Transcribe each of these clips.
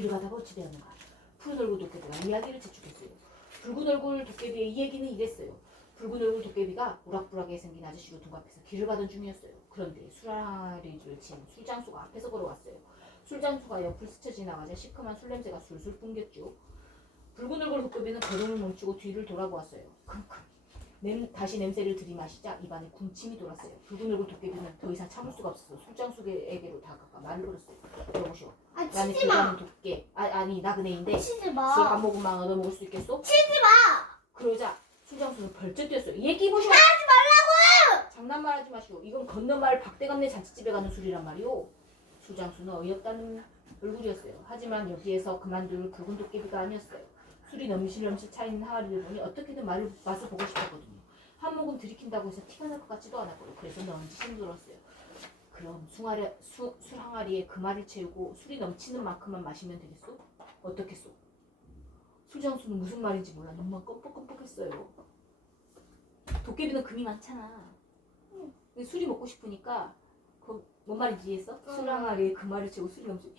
길을 가다가 어찌 되었는가. 푸른 얼굴 도깨비가 이야기를 재촉했어요. 붉은 얼굴 도깨비의 이 얘기는 이랬어요. 붉은 얼굴 도깨비가 우락부락하게 생긴 아저씨를 둔갑해서 길을 가던 중이었어요. 그런데 술아리를 친 술장수가 앞에서 걸어왔어요. 술장수가 옆을 스쳐 지나가자 시큼한 술냄새가 술술 풍겼죠. 붉은 얼굴 도깨비는 걸음을 멈추고 뒤를 돌아보았어요. 킁킁. 다시 냄새를 들이마시자 입안에 군침이 돌았어요. 붉은 얼굴 도깨비는 더 이상 참을 수가 없어서 술장수에게로 다가가 말을 걸었어요. 여보시오. 나는 치지 마. 도깨. 아니 나그네인데 치지 술 마. 한 모금만 얻어먹을 수 있겠소? 치지 마. 그러자 술장수는 벌쩍 뛰었어요. 얘기 보시오. 하지 말라고. 장난말 하지 마시오. 이건 건너마을 박대감네 잔치집에 가는 술이란 말이오. 술장수는 어이없다는 얼굴이었어요. 하지만 여기에서 그만둘 붉은 도깨비가 아니었어요. 술이 넘실넘실 차있는 항아리를 보니 어떻게든 맛을 보고 싶었거든요. 한 모금 들이킨다고 해서 티가 날 것 같지도 않았고요. 그래서 넌지 힘들었어요. 그럼 술 항아리에 금알을 채우고 술이 넘치는 만큼만 마시면 되겠소? 어떻겠소? 술장수는 무슨 말인지 몰라 눈만 껌뻑껌뻑했어요. 도깨비는 금이 많잖아. 술이 먹고 싶으니까 뭔 말인지 이해했어? 술 항아리에 금알을 채우고 술이 넘치.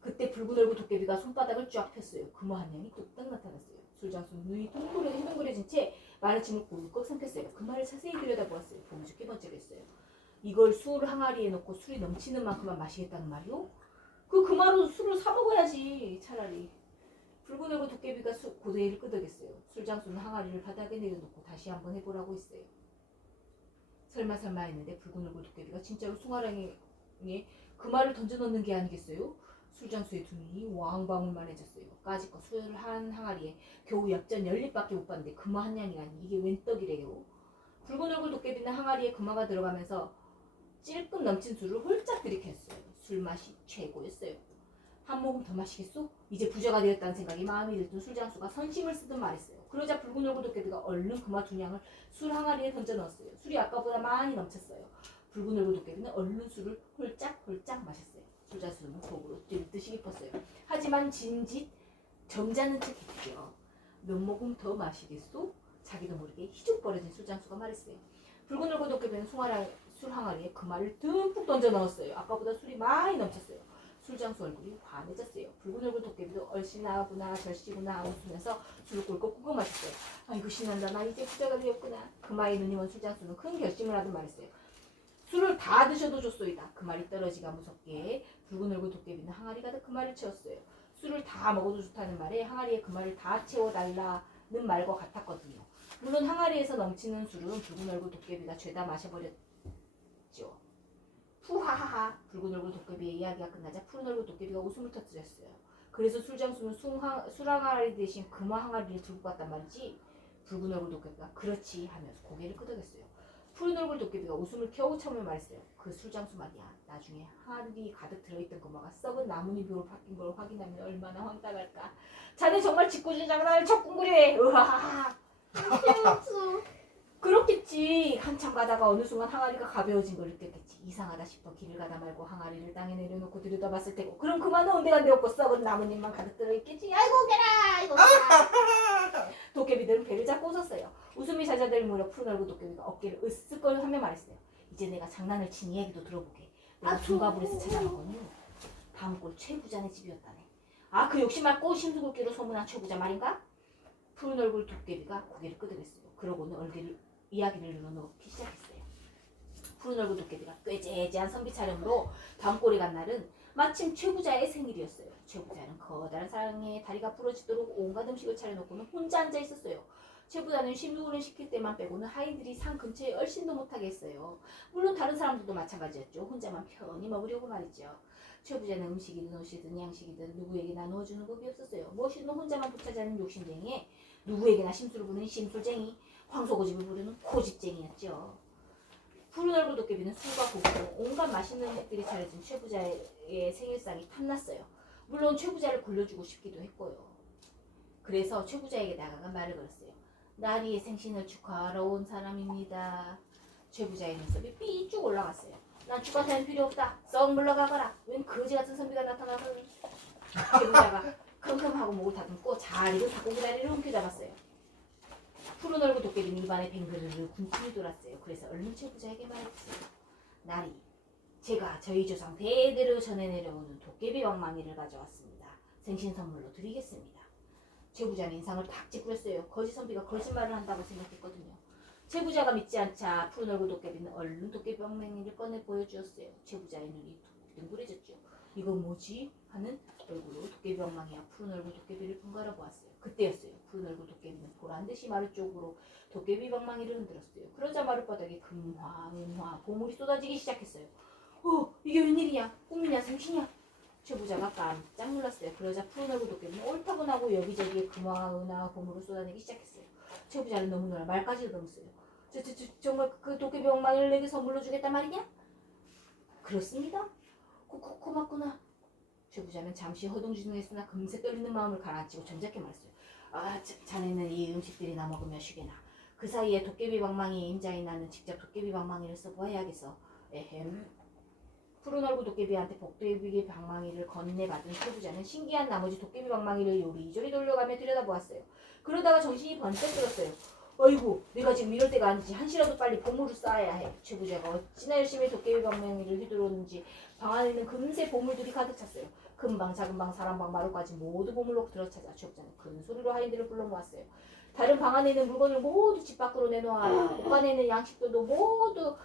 그때 붉은 얼굴 도깨비가 손바닥을 쫙 폈어요. 금화 한 냥이 뚝딱 나타났어요. 술장수는 눈이 둥그레진 채 마르침을 꿀꺽 삼켰어요. 그 말을 자세히 들여다보았어요. 보기 좋게 번쩍했어요. 이걸 술 항아리에 넣고 술이 넘치는 만큼만 마시겠다는 말이오? 그 말로 술을 사 먹어야지 차라리. 붉은 얼굴 도깨비가 고개를 끄덕였어요. 술장수는 항아리를 바닥에 내려놓고 다시 한번 해보라고 했어요. 설마 했는데 붉은 얼굴 도깨비가 진짜로 숭아랑에 그 말을 던져넣는 게 아니겠어요? 술장수의 두 눈이 왕방울만해졌어요. 까짓거 술 한 항아리에 겨우 약전 10입밖에 못 봤는데 금화 한 냥이라니 이게 웬 떡이래요. 붉은 얼굴 도깨비는 항아리에 금화가 들어가면서 찔끔 넘친 술을 홀짝 들이켰어요. 술맛이 최고였어요. 한 모금 더 마시겠소? 이제 부자가 되었다는 생각이 마음이 들던 술장수가 선심을 쓰듯 말했어요. 그러자 붉은 얼굴 도깨비가 얼른 금화 두 냥을 술 항아리에 던져 넣었어요. 술이 아까보다 많이 넘쳤어요. 붉은 얼굴 도깨비는 얼른 술을 홀짝홀짝 마셨어요. 술장수는 속으로 뛸 듯이 깊었어요. 하지만 진짓 점잖은 척 했죠. 몇 모금 더 마시겠소? 자기도 모르게 희죽 벌어진 술장수가 말했어요. 붉은 얼굴 도깨비는 술 항아리에 금알을 듬뿍 던져 넣었어요. 아까보다 술이 많이 넘쳤어요. 술장수 얼굴이 환해졌어요. 붉은 얼굴 도깨비도 얼씨나구나 절씨구나 웃으면서 술을 꿀꺽꿀꺽 마셨어요. 아이고 신난다. 나 이제 부자가 되었구나. 금화의 눈이 먼 술장수는 큰 결심을 하듯 말했어요. 술을 다 드셔도 좋소이다. 그 말이 떨어지가 무섭게 붉은 얼굴 도깨비는 항아리 가득 금알을 채웠어요. 술을 다 먹어도 좋다는 말에 항아리에 금알을 다 채워달라는 말과 같았거든요. 물론 항아리에서 넘치는 술은 붉은 얼굴 도깨비가 죄다 마셔버렸죠. 푸하하하. 붉은 얼굴 도깨비의 이야기가 끝나자 푸른 얼굴 도깨비가 웃음을 터뜨렸어요. 그래서 술장수는 술 항아리 대신 금화 항아리를 들고 갔단 말이지. 붉은 얼굴 도깨비가 그렇지 하면서 고개를 끄덕였어요. 푸른 얼굴 도깨비가 웃음을 겨우 참으며 말했어요. 그 술장수 말이야. 나중에 항아리 가득 들어있던 금화가 썩은 나뭇잎으로 바뀐 걸 확인하면 얼마나 황당할까. 자네 정말 짓궂은 장난을 척궁그래. 으하하하. 그렇겠지. 한참 가다가 어느 순간 항아리가 가벼워진 걸 느꼈겠지. 이상하다 싶어 길을 가다 말고 항아리를 땅에 내려놓고 들여다봤을 테고. 그럼 그만은 온데간데 없고 썩은 나뭇잎만 가득 들어있겠지. 아이고 개라. 이거 개라. 도깨비들은 배를 잡고 웃었어요. 웃음이 자자들 무렵 푸른 얼굴 도깨비가 어깨를 으쓱거리며 말했어요. 이제 내가 장난을 친 이야기도 들어보게. 내가 둔가불에서 찾아간 건요. 다음골 최부자네 집이었다네. 아, 그 욕심 많고 심수굵기로 소문난 최부자 말인가? 푸른 얼굴 도깨비가 고개를 끄덕였어요. 그러고는 이야기를 늘어놓기 시작했어요. 푸른 얼굴 도깨비가 꾀재재한 선비 차림으로 다음골에 간 날은 마침 최부자의 생일이었어요. 최부자는 커다란 상에 다리가 부러지도록 온갖 음식을 차려놓고는 혼자 앉아 있었어요. 최부자는 심부름을 시킬 때만 빼고는 하인들이 상 근처에 얼씬도 못하게 했어요. 물론 다른 사람들도 마찬가지였죠. 혼자만 편히 먹으려고 말이죠. 최부자는 음식이든 옷이든 양식이든 누구에게 나누어주는 법이 없었어요. 무엇이든 혼자만 독차지하는 욕심쟁이에 누구에게나 심술을 부는 심술쟁이, 황소고집을 부르는 고집쟁이였죠. 푸른 얼굴 도깨비는 술과 고기 등 온갖 맛있는 음식들이 차려진 최부자의 생일상이 탐났어요. 물론 최부자를 굴려주고 싶기도 했고요. 그래서 최부자에게 나가가 말을 걸었어요. 나리의 생신을 축하하러 온 사람입니다. 최부자의 눈썹이 삐쭉 올라갔어요. 난 축하사연 필요 없다. 썩 물러가거라. 웬 거지같은 선비가 나타나서. 최부자가 킁킁하고 목을 다듬고 자리로 닭고기 다리를 움켜잡았어요. 푸른 얼굴 도깨비는 입안에 뱅그르르 군침이 돌았어요. 그래서 얼른 최부자에게 말했어요. 나리, 제가 저희 조상 대대로 전해 내려오는 도깨비 방망이를 가져왔습니다. 생신 선물로 드리겠습니다. 최 부자는 인상을 팍 찌푸렸어요. 거짓 선비가 거짓말을 한다고 생각했거든요. 최 부자가 믿지 않자 푸른 얼굴 도깨비는 얼른 도깨비 방망이를 꺼내 보여주었어요. 최 부자의 눈이 둥그레졌죠. 이건 뭐지? 하는 얼굴로 도깨비 방망이와 푸른 얼굴 도깨비를 번갈아 보았어요. 그때였어요. 푸른 얼굴 도깨비는 보란듯이 마루 쪽으로 도깨비 방망이를 흔들었어요. 그러자 마룻바닥에 금화, 은화, 보물이 쏟아지기 시작했어요. 이게 웬일이야? 꿈이냐 생시냐? 최 부자가 깜짝 놀랐어요. 그러자 푸른 얼굴 도깨비는 옳다고 나고 여기저기에 금화, 은화, 보물을 쏟아내기 시작했어요. 최 부자는 너무 놀라 말까지 넘었어요. 정말 그 도깨비 방망이를 내게 선물로 주겠단 말이냐? 그렇습니다. 고맙구나. 최 부자는 잠시 허둥지둥했으나 금세 떨리는 마음을 가라앉히고 점잖게 말했어요. 자네는 이 음식들이나 먹으며 쉬게나. 그 사이에 도깨비 방망이의 임자인 나는 직접 도깨비 방망이를 써보아야겠어. 에헴. 푸른 얼굴 도깨비한테 도깨비 방망이를 건네받은 최 부자는 신기한 나머지 도깨비 방망이를 요리조리 돌려가며 들여다보았어요. 그러다가 정신이 번쩍 들었어요. 어이구, 내가 지금 이럴 때가 아니지. 한시라도 빨리 보물을 쌓아야 해. 최 부자가 어찌나 열심히 도깨비 방망이를 휘두르는지 방 안에는 금세 보물들이 가득 찼어요. 큰 방, 작은 방, 사람 방, 마루까지 모두 보물로 들어차자 최 부자는 큰 소리로 하인들을 불러 모았어요. 다른 방 안에 있는 물건을 모두 집 밖으로 내놓아라. 옷간에 있는 양식들도 모두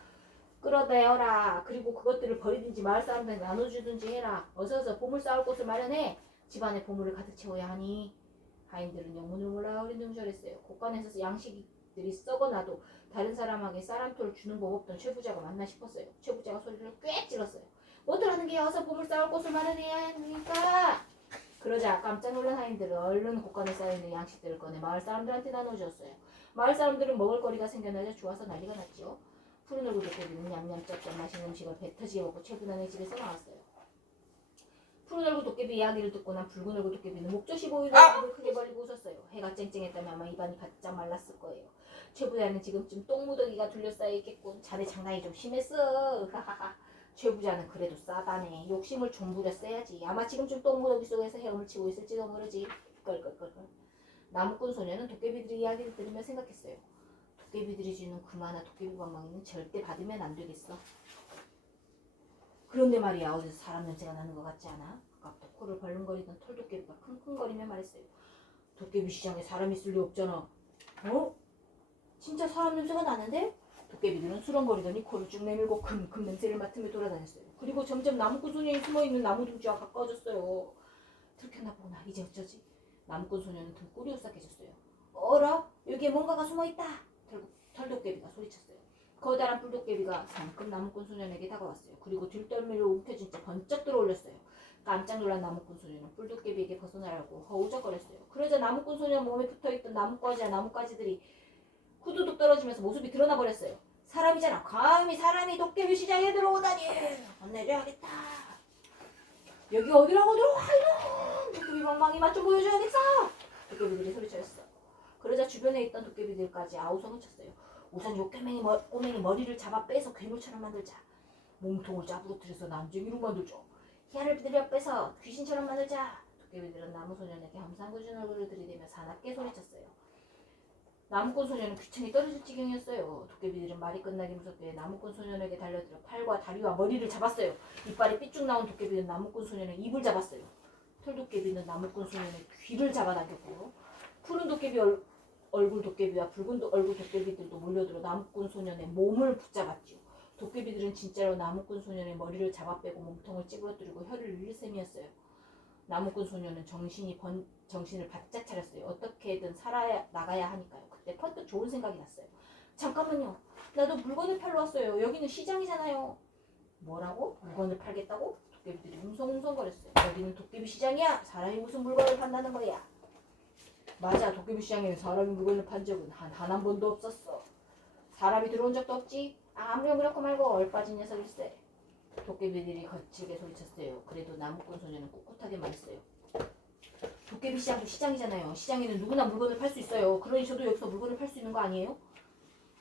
끌어내어라. 그리고 그것들을 버리든지 마을 사람들에게 나눠주든지 해라. 어서 보물 쌓을 곳을 마련해. 집안에 보물을 가득 채워야 하니. 하인들은 영문을 몰라 어린둥절했어요. 곳간에서 양식들이 썩어나도 다른 사람에게 쌀한톨 주는 법 없던 최 부자가 맞나 싶었어요. 최 부자가 소리를 꽥 질렀어요. 뭐들 하는 게 어서 보물 쌓을 곳을 마련해야 하니까. 그러자 깜짝 놀란 하인들은 얼른 곳간에 쌓여있는 양식들을 꺼내 마을 사람들한테 나눠주었어요. 마을 사람들은 먹을거리가 생겨나자 좋아서 난리가 났죠. 푸른 얼굴 도깨비는 냠냠짭짭 맛있는 음식을 배 터지게 먹고 최 부자의 집에서 나왔어요. 푸른 얼굴 도깨비 이야기를 듣고 난 붉은 얼굴 도깨비는 목젖이 보이는 입을 크게 벌리고 웃었어요. 해가 쨍쨍했다면 아마 입안이 바짝 말랐을 거예요. 최 부자는 지금쯤 똥무더기가 둘러싸여 있겠군. 자네 장난이 좀 심했어. 최 부자는 그래도 싸다네. 욕심을 좀 부렸어야지. 아마 지금쯤 똥무더기 속에서 헤엄을 치고 있을지도 모르지. 껄껄껄껄. 나무꾼 소녀는 도깨비들의 이야기를 들으며 생각했어요. 도깨비들이 주는 그만한 도깨비 방망이는 절대 받으면 안 되겠어. 그런데 말이야, 어디서 사람 냄새가 나는 것 같지 않아? 아까부터 코를 벌렁거리던 털도깨비가 킁킁거리며 말했어요. 도깨비 시장에 사람 있을 리 없잖아. 진짜 사람 냄새가 나는데? 도깨비들은 수렁거리더니 코를 쭉 내밀고 금 냄새를 맡으며 돌아다녔어요. 그리고 점점 나무꾼 소녀에 숨어있는 나무 둥지와 가까워졌어요. 들켰나 보구나. 이제 어쩌지? 나무꾼 소녀는 등골이 오싹해졌어요. 어라? 여기에 뭔가가 숨어있다. 털도깨비가 소리쳤어요. 커다란 뿔도깨비가 상큼 나무꾼 소년에게 다가왔어요. 그리고 뒷덜미를 움켜쥔 채 번쩍 들어올렸어요. 깜짝 놀란 나무꾼 소년은 뿔도깨비에게 벗어나라고 허우적거렸어요. 그러자 나무꾼 소년 몸에 붙어있던 나뭇가지들이 후두둑 떨어지면서 모습이 드러나 버렸어요. 사람이잖아. 감히 사람이 도깨비 시장에 들어오다니. 혼내줘야겠다. 여기 어디라고 들어와 이놈. 도깨비 방망이 맛 좀 보여줘야겠어. 도깨비들이 소리쳤어. 그러자 주변에 있던 도깨비들까지 아우성을 쳤어요. 우선 요 꼬맹이 머리를 잡아 빼서 괴물처럼 만들자. 몸통을 짜부러뜨려서 난쟁이로 만들자. 혀를 들여 빼서 귀신처럼 만들자. 도깨비들은 나무소년에게 함상궂은 얼굴을 들이대며 사납게 소리쳤어요. 나무꾼 소년은 귀천이 떨어질 지경이었어요. 도깨비들은 말이 끝나기 무섭게 나무꾼 소년에게 달려들어 팔과 다리와 머리를 잡았어요. 이빨이 삐쭉 나온 도깨비는 나무꾼 소년의 입을 잡았어요. 털도깨비는 나무꾼 소년의 귀를 잡아당겼고요. 푸른 도깨비 얼굴 도깨비와 붉은 얼굴 도깨비들도 몰려들어 나무꾼 소년의 몸을 붙잡았죠. 도깨비들은 진짜로 나무꾼 소년의 머리를 잡아 빼고 몸통을 찌부러뜨리고 혀를 늘릴 셈이었어요. 나무꾼 소년은 정신을 바짝 차렸어요. 어떻게든 살아나가야 하니까요. 그때 퍼뜩 좋은 생각이 났어요. 잠깐만요. 나도 물건을 팔러 왔어요. 여기는 시장이잖아요. 뭐라고? 물건을 팔겠다고? 도깨비들이 웅성웅성거렸어요. 여기는 도깨비 시장이야. 사람이 무슨 물건을 판다는 거야. 맞아. 도깨비 시장에는 사람이 물건을 판 적은 한 한 번도 없었어. 사람이 들어온 적도 없지. 아무렴 그렇고 말고 얼빠진 녀석일세. 도깨비들이 거칠게 소리쳤어요. 그래도 나무꾼 소녀는 꿋꿋하게 말했어요. 도깨비 시장도 시장이잖아요. 시장에는 누구나 물건을 팔 수 있어요. 그러니 저도 여기서 물건을 팔 수 있는 거 아니에요?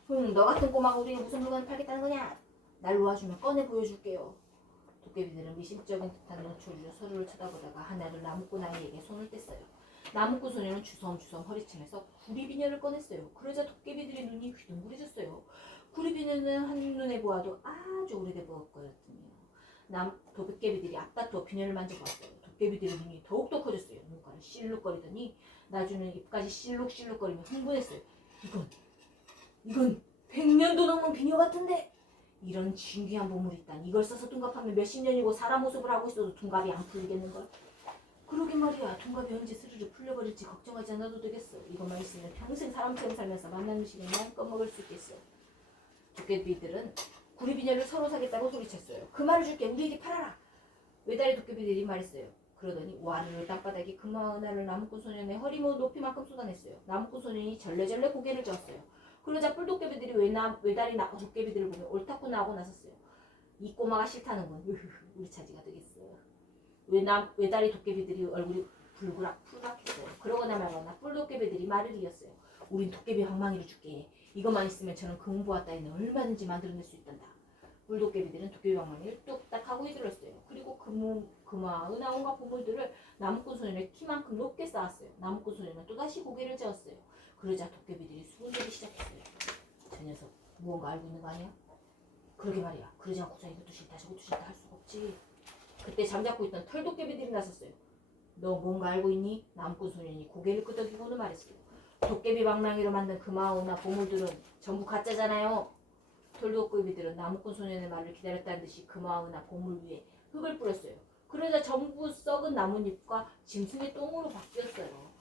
너 같은 꼬마가 우리는 무슨 물건을 팔겠다는 거냐? 날 놓아주면 꺼내 보여줄게요. 도깨비들은 미심쩍은 듯한 눈초리로 서로를 쳐다보다가 하나둘 나무꾼 아이에게 손을 뗐어요. 나무꾼 소녀는 주섬주섬 허리춤에서 구리비녀를 꺼냈어요. 그러자 도깨비들의 눈이 휘둥그레졌어요. 구리비녀는 한눈에 보아도 아주 오래돼 보였거든요. 도깨비들이 앞다투어 비녀를 만져보았어요. 도깨비들의 눈이 더욱더 커졌어요. 눈가를 실룩거리더니 나중에는 입까지 실룩실룩거리며 흥분했어요. 이건 100년도 넘은 비녀 같은데 이런 신기한 보물이 있다니. 이걸 써서 둔갑하면 몇십 년이고 사람 모습을 하고 있어도 둔갑이 안 풀리겠는걸. 그러게 말이야. 둔갑이 언제 스르르 풀려버릴지 걱정하지 않아도 되겠어. 이것만 있으면 평생 사람처럼 살면서 만난 음식을 마음껏 먹을 수 있겠어. 도깨비들은 구리비녀를 서로 사겠다고 소리쳤어요. 그 말을 줄게. 우리에게 팔아라. 외다리 도깨비들이 말했어요. 그러더니 와르르 땅바닥에 금화 은하를 나무꾼 소년의 허리 높이만큼 쏟아냈어요. 나무꾼 소년이 절레절레 고개를 저었어요. 그러자 뿔도깨비들이 외다리 도깨비들을 보며 옳다구나 하고 나섰어요. 이 꼬마가 싫다는군. 우리 차지가 되겠어. 외다리 도깨비들이 얼굴이 푸락푸락했어요. 그러거나 말거나 뿔도깨비들이 말을 이었어요. 우린 도깨비 황망이를 줄게. 이것만 있으면 저는 금은보화 따위는 얼마든지 만들어낼 수 있단다. 뿔도깨비들은 도깨비 황망이를 뚝딱 하고 휘둘렀어요. 그리고 금화, 은하 온갖 보물들을 나무꾼 소년의 키만큼 높게 쌓았어요. 나무꾼 소년은 또다시 고개를 저었어요. 그러자 도깨비들이 수군대기 시작했어요. 저 녀석 무언가 알고 있는 거 아니야? 그러게 말이야. 그러지 않고서 이것도 싫다 저것도 싫다 할 수가 없지. 그때 잠자고 있던 털도깨비들이 나섰어요. 너 뭔가 알고 있니? 나무꾼 소년이 고개를 끄덕이고는 말했어요. 도깨비 방망이로 만든 금화오나 보물들은 전부 가짜잖아요. 털도깨비들은 나무꾼 소년의 말을 기다렸다는 듯이 금화오나 보물 위에 흙을 뿌렸어요. 그러자 전부 썩은 나뭇잎과 짐승의 똥으로 바뀌었어요.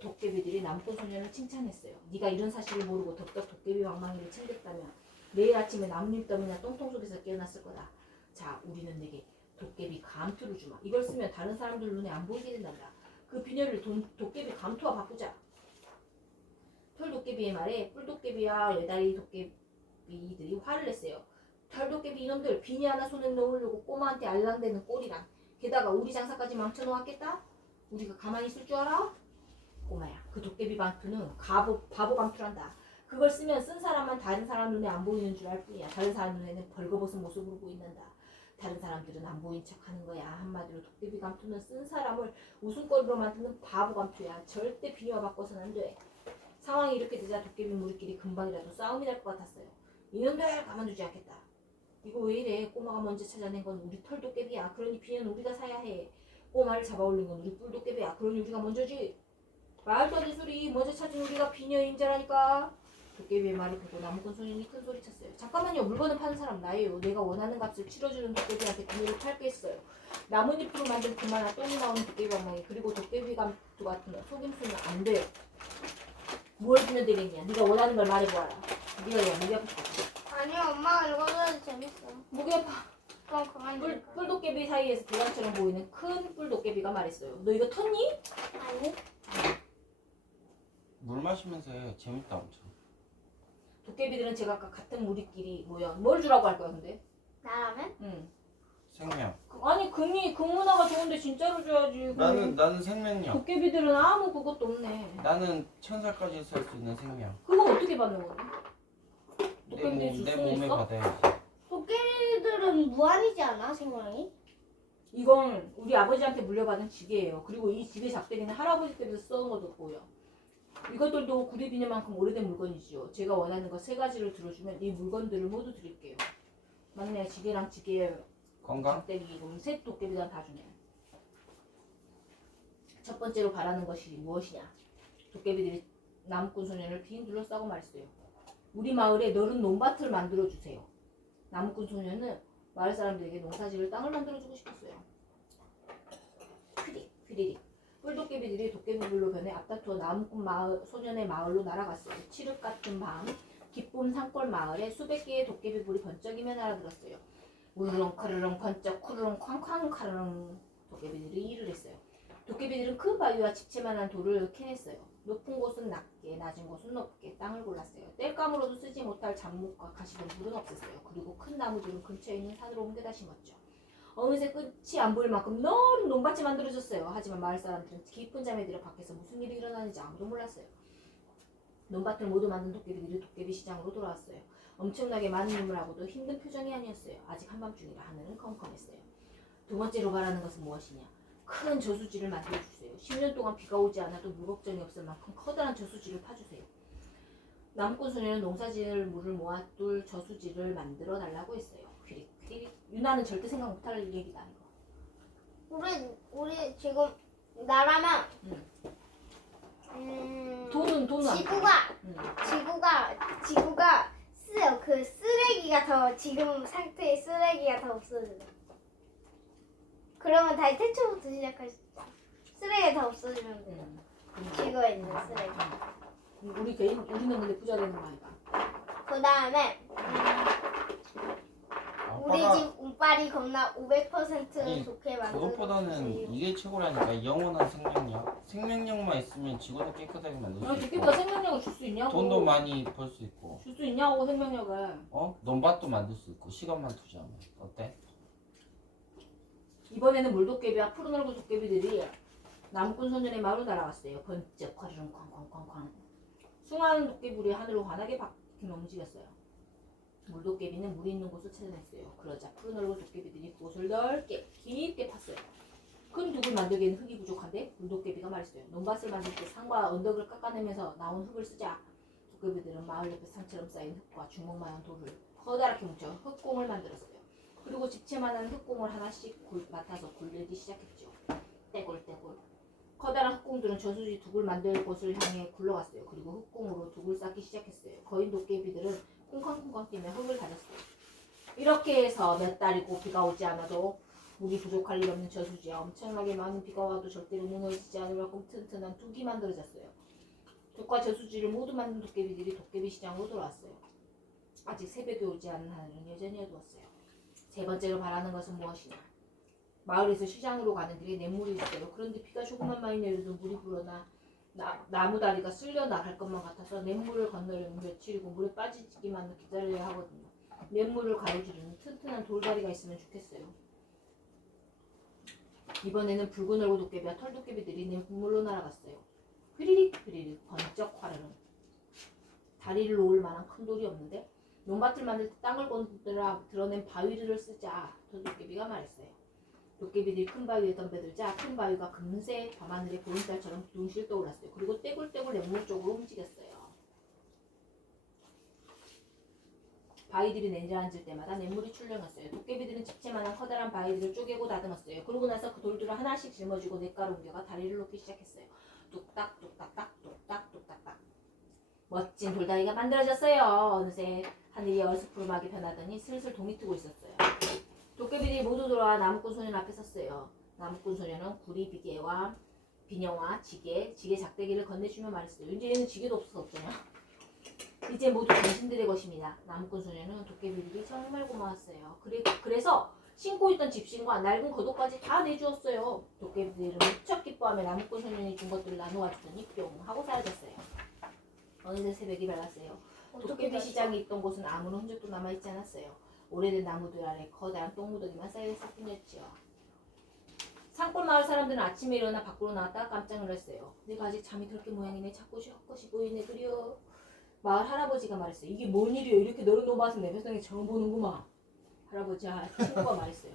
도깨비들이 나무꾼 소년을 칭찬했어요. 네가 이런 사실을 모르고 덕덕 도깨비 방망이를 챙겼다면 내일 아침에 나뭇잎 더미나 똥통 속에서 깨어났을 거다. 자, 우리는 내게 도깨비 감투를 주마. 이걸 쓰면 다른 사람들 눈에 안 보이게 된단다. 그 비녀를 도깨비 감투와 바꾸자. 털도깨비의 말에 뿔도깨비와 외다리 도깨비들이 화를 냈어요. 털도깨비 이놈들 비녀 하나 손에 넣으려고 꼬마한테 알랑대는 꼴이란. 게다가 우리 장사까지 망쳐놓았겠다? 우리가 가만히 있을 줄 알아? 꼬마야, 그 도깨비 감투는 바보 감투란다. 그걸 쓰면 쓴 사람만 다른 사람 눈에 안 보이는 줄 알 뿐이야. 다른 사람 눈에는 벌거벗은 모습으로 보인단다. 다른 사람들은 안 보인 척 하는 거야. 한마디로 도깨비 감투는 쓴 사람을 웃음거리로 만드는 바보 감투야. 절대 비녀와 바꿔서는 안 돼. 상황이 이렇게 되자 도깨비 무리끼리 금방이라도 싸움이 날 것 같았어요. 이놈들 가만두지 않겠다. 이거 왜 이래? 꼬마가 먼저 찾아낸 건 우리 털도깨비야. 그러니 비녀는 우리가 사야 해. 꼬마를 잡아올린 건 우리 뿔도깨비야. 그러니 우리가 먼저지. 말도 안 되는 소리. 먼저 찾은 우리가 비녀인 자라니까. 도깨비의 말을 보고 나무꾼 소년이 큰 소리 쳤어요. 잠깐만요. 물건을 파는 사람 나예요. 내가 원하는 값을 치러주는 도깨비한테 비녀를 팔겠어요. 나뭇잎으로 만든 그만한 똥이 나오는 도깨비 방망이 그리고 도깨비 감투 같은 속임수는 안 돼요. 뭘 비녀 되겠냐. 네가 원하는 걸 말해보아라. 네가 야 목이 아프다. 아니 엄마가 읽어줘도 재밌어. 목이 아파. 그럼 그만. 뿔도깨비 사이에서 대왕처럼 보이는 큰 뿔도깨비가 말했어요. 너 이거 텄니? 아니. 물 마시면서 해. 재밌다 엄청. 도깨비들은 제가 아까 같은 무리끼리 모여 뭘 주라고 할 거야 근데? 나라면? 응. 생명. 아니 금문화가 좋은데 진짜로 줘야지. 나는 생명력. 도깨비들은 아무 그것도 없네. 나는 1000살까지 살 수 있는 생명. 그거 어떻게 받는 건데? 내 도깨비들이 줄 내 수는 몸에 있어? 받아야지. 도깨비들은 무한이지 않아 생명이? 이건 우리 아버지한테 물려받은 지게예요. 그리고 이 지게 작대기는 할아버지 때부터 써온 것도 보여. 이것들도 구리비녀만큼 오래된 물건이지요. 제가 원하는 거 3가지를 들어주면 이 물건들을 모두 드릴게요. 맞네. 지게랑 지게 건강? 작대기 그럼 셋 도깨비가 다 주네. 첫 번째로 바라는 것이 무엇이냐. 도깨비들이 나무꾼 소년을 빙 둘러싸고 말했어요. 우리 마을에 넓은 논밭을 만들어주세요. 나무꾼 소년은 마을 사람들에게 농사지을 땅을 만들어주고 싶었어요. 휘리릭. 뿔도깨비들이 도깨비불로 변해 앞다투어 나무꾼 소년의 마을로 날아갔어요. 칠흑 같은 밤 기쁨 산골 마을에 수백 개의 도깨비불이 번쩍이며 날아들었어요. 우르렁 카르렁 번쩍 쿠르렁 쾅쾅 카르렁. 도깨비들이 일을 했어요. 도깨비들은 큰 바위와 집채만한 돌을 캐냈어요. 높은 곳은 낮게, 낮은 곳은 높게 땅을 골랐어요. 땔감으로도 쓰지 못할 잡목과 가시덤불은 없앴어요. 그리고 큰 나무들은 근처에 있는 산으로 옮겨다 심었죠. 어느새 끝이 안 보일 만큼 넓은 논밭이 만들어졌어요. 하지만 마을 사람들은 깊은 잠에 들어 밖에서 무슨 일이 일어나는지 아무도 몰랐어요. 논밭을 모두 만든 도깨비들이 도깨비 시장으로 돌아왔어요. 엄청나게 많은 눈물 하고도 힘든 표정이 아니었어요. 아직 한밤중이라 하늘은 컴컴했어요. 두 번째로 바라는 것은 무엇이냐. 큰 저수지를 만들어주세요. 10년 동안 비가 오지 않아도 물 걱정이 없을 만큼 커다란 저수지를 파주세요. 나무꾼 소년은 농사지을 물을 모아둘 저수지를 만들어 달라고 했어요. 휘릭 휘릭. 유나는 절대 생각 못할 얘기다 이거. 우리 지금 나라면 돈은 안 지구가 응. 지구가 그 쓰레기가 더 지금 상태의 쓰레기가 더 없어져. 그러면 다시 태초부터 시작할 수 있다. 쓰레기가 더 없어지면 돼. 지구에 있는 쓰레기. 우리는 근데 부자 되는 거 아니까. 그 다음에 우리 아빠가 집 운빨이 겁나 500% 아니, 좋게 만들어. 그것보다는 이게 최고라니까. 영원한 생명력. 생명력만 있으면 지구도 깨끗하게 만들 수 있고 도깨비가 생명력을 줄 수 있냐고. 돈도 많이 벌 수 있고 줄 수 있냐고 생명력을. 논밭도 만들 수 있고 시간만 투자하면 어때? 이번에는 물도깨비와 푸른 얼굴 도깨비들이 나무꾼 소년의 마을로 날아왔어요. 번쩍 화르릉 쾅쾅쾅쾅. 수많은 도깨비들이 하늘로 환하게 바퀴며 움직였어요. 물도깨비는 물이 있는 곳을 찾아냈어요. 그러자 푸른 얼굴 도깨비들이 그곳을 넓게 깊게 팠어요. 큰 둑을 만들기에는 흙이 부족한데 물도깨비가 말했어요. 논밭을 만들 때 산과 언덕을 깎아내면서 나온 흙을 쓰자. 도깨비들은 마을 옆에 산처럼 쌓인 흙과 주먹만한 돌을 커다랗게 뭉쳐 흙공을 만들었어요. 그리고 집채만한 흙공을 하나씩 맡아서 굴리기 시작했죠. 떼굴떼굴. 커다란 흙공들은 저수지 둑을 만들 곳을 향해 굴러갔어요. 그리고 흙공으로 둑을 쌓기 시작했어요. 거인 도깨비들은 쿵쾅쿵쾅 뛰며 흙을 다렸어요. 이렇게 해서 몇 달이고 비가 오지 않아도 물이 부족할 일 없는 저수지에 엄청나게 많은 비가 와도 절대로 무너지지 않을 만큼 튼튼한 둑이 만들어졌어요. 둑과 저수지를 모두 만든 도깨비들이 도깨비 시장으로 돌아왔어요. 아직 새벽이 오지 않은 하늘은 여전히 어두웠어요. 세 번째로 바라는 것은 무엇이냐? 마을에서 시장으로 가는 길에 냇물이 있어요. 그런데 비가 조금만 많이 내려도 물이 불어나 나무 다리가 쓸려 나갈 것만 같아서 냇물을 건너려면 며칠이고 물에 빠지기만 기다려야 하거든요. 냇물을 가로지르는 튼튼한 돌다리가 있으면 좋겠어요. 이번에는 붉은 얼굴 도깨비와 털 도깨비들이 냇물로 날아갔어요. 휘리릭 휘리릭 번쩍 화르릉. 다리를 놓을 만한 큰 돌이 없는데 논밭을 만들 때 땅을 건드려 드러낸 바위를 쓰자. 도깨비가 말했어요. 도깨비들이 큰 바위에 덤벼들자 큰 바위가 금세 밤하늘의 보름달처럼 둥실 떠올랐어요. 그리고 떼굴떼굴 냇물 쪽으로 움직였어요. 바위들이 내려앉을 때마다 냇물이 출렁였어요. 도깨비들은 집채만한 커다란 바위들을 쪼개고 다듬었어요. 그러고 나서 그 돌들을 하나씩 짊어지고 냇가로 옮겨가 다리를 놓기 시작했어요. 뚝딱 뚝딱딱 뚝딱 뚝딱딱. 멋진 돌다리가 만들어졌어요. 어느새 하늘이 어스푸름하게 변하더니 슬슬 동이 트고 있었어요. 도깨비들이 모두 돌아와 나무꾼 소년 앞에 섰어요. 나무꾼 소년은 구리 비계와 비녀와 지게 작대기를 건네주며 말했어요. 이제는 지게도 없어서 없잖아. 이제 모두 당신들의 것입니다. 나무꾼 소년은 도깨비들이 정말 고마웠어요. 그래서 신고 있던 집신과 낡은 겉옷까지 다 내주었어요. 도깨비들은 무척 기뻐하며 나무꾼 소년이 준 것들을 나누어 주더니 뿅 하고 사라졌어요. 어느새 새벽이 밝았어요. 도깨비 시장이 있던 곳은 아무런 흔적도 남아있지 않았어요. 오래된 나무들 아래 커다란 똥무더기만 쌓여있을 뿐이었지요. 산골 마을 사람들은 아침에 일어나 밖으로 나왔다가 깜짝 놀랐어요. 내가 아직 잠이 덜 깬 모양이네. 자꾸 헛것이 보이네 그려. 마을 할아버지가 말했어요. 이게 뭔 일이여. 이렇게 너른 논밭은 내 뱃속에 처음 보는구만. 할아버지와 친구가 말했어요.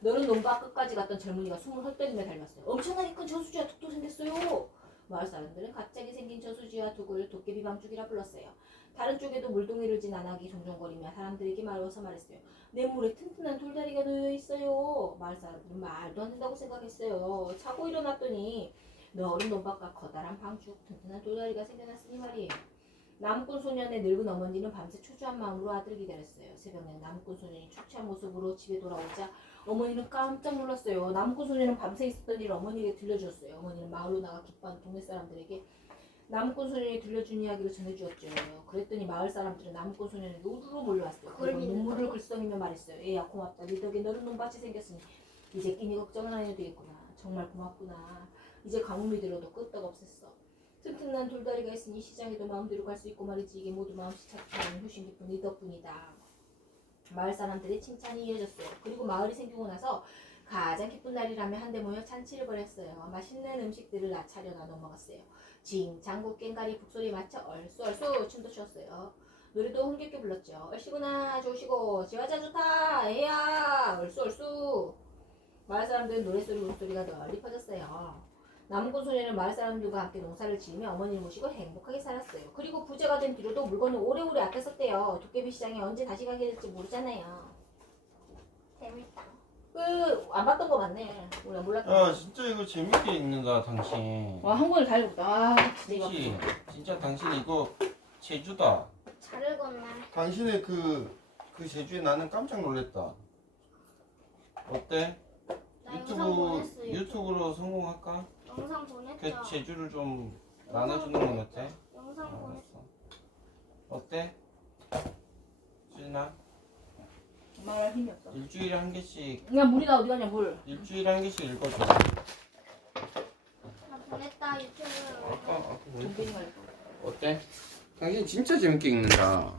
너른 논밭 끝까지 갔던 젊은이가 숨을 헐떡이며 닮았어요. 엄청나게 큰 저수지와 둑도 생겼어요. 마을 사람들은 갑자기 생긴 저수지와 둑을 도깨비 방죽이라 불렀어요. 다른 쪽에도 물동이를 진 안악이 종종거리며 사람들에게 말려서 말했어요. 냇물에 튼튼한 돌다리가 놓여 있어요. 마을 사람들은 말도 안 된다고 생각했어요. 자고 일어났더니 너른 논밭과 커다란 방죽, 튼튼한 돌다리가 생겨났으니 말이에요. 나무꾼 소년의 늙은 어머니는 밤새 초조한 마음으로 아들을 기다렸어요. 새벽에 나무꾼 소년이 초췌한 모습으로 집에 돌아오자 어머니는 깜짝 놀랐어요. 나무꾼 소년은 밤새 있었던 일을 어머니에게 들려주었어요. 어머니는 마을로 나가 기뻐하는 동네 사람들에게 나무꾼 소년이 들려준 이야기를 전해주었죠. 그랬더니 마을 사람들은 나무꾼 소년에게 우르르 몰려왔어요. 그리고 눈물을 글썽이며 말했어요. 얘야 고맙다. 네 덕에 너른 논밭이 생겼으니 이제 끼니 걱정은 안 해도 되겠구나. 정말 고맙구나. 이제 가뭄이 들어도 끄떡 없앴어. 튼튼한 돌다리가 있으니 시장에도 마음대로 갈 수 있고 말이지. 이게 모두 마음씨 착한 효심 깊은 네 덕분이다. 마을 사람들의 칭찬이 이어졌어요. 그리고 마을이 생기고 나서 가장 기쁜 날이라며 한데 모여 잔치를 벌였어요. 맛있는 음식들을 차려 나눠 먹었어요. 징, 장구, 깽가리, 북소리에 맞춰 얼쑤얼쑤 춤도 추었어요. 노래도 흥겹게 불렀죠. 얼씨구나 좋으시고 지화자 좋다 에야 얼쑤얼쑤. 마을 사람들은 노래소리 울소리가 널리 퍼졌어요. 나무꾼 소년은 마을 사람들과 함께 농사를 지으며 어머니를 모시고 행복하게 살았어요. 그리고 부자가 된 뒤로도 물건을 오래오래 아껴 썼대요. 도깨비 시장에 언제 다시 가게 될지 모르잖아요. 재밌다. 안 봤던 거 맞네. 우리가 몰랐던 야 거. 진짜 이거 재밌게 읽는다 당신. 와, 한 권을 다 읽었다. 아, 진짜 그치? 이거. 진짜 당신 이거 제주다. 잘 읽었네. 당신의 그 제주에 나는 깜짝 놀랐다. 어때? 나 영상 보냈어. 유튜브로 성공할까? 영상 보냈죠. 그 제주를 좀 나눠주는 건 어때? 영상 보냈어. 알았어. 어때? 수진아 말할 힘이 없어. 일주일에 한 개씩 야, 물이 나 어디 가냐, 물. 일주일에 한 개씩 읽어줘. 나 보냈다 유튜브. 아까 동빈이가 읽어. 어때? 당신 진짜 재밌게 읽는다.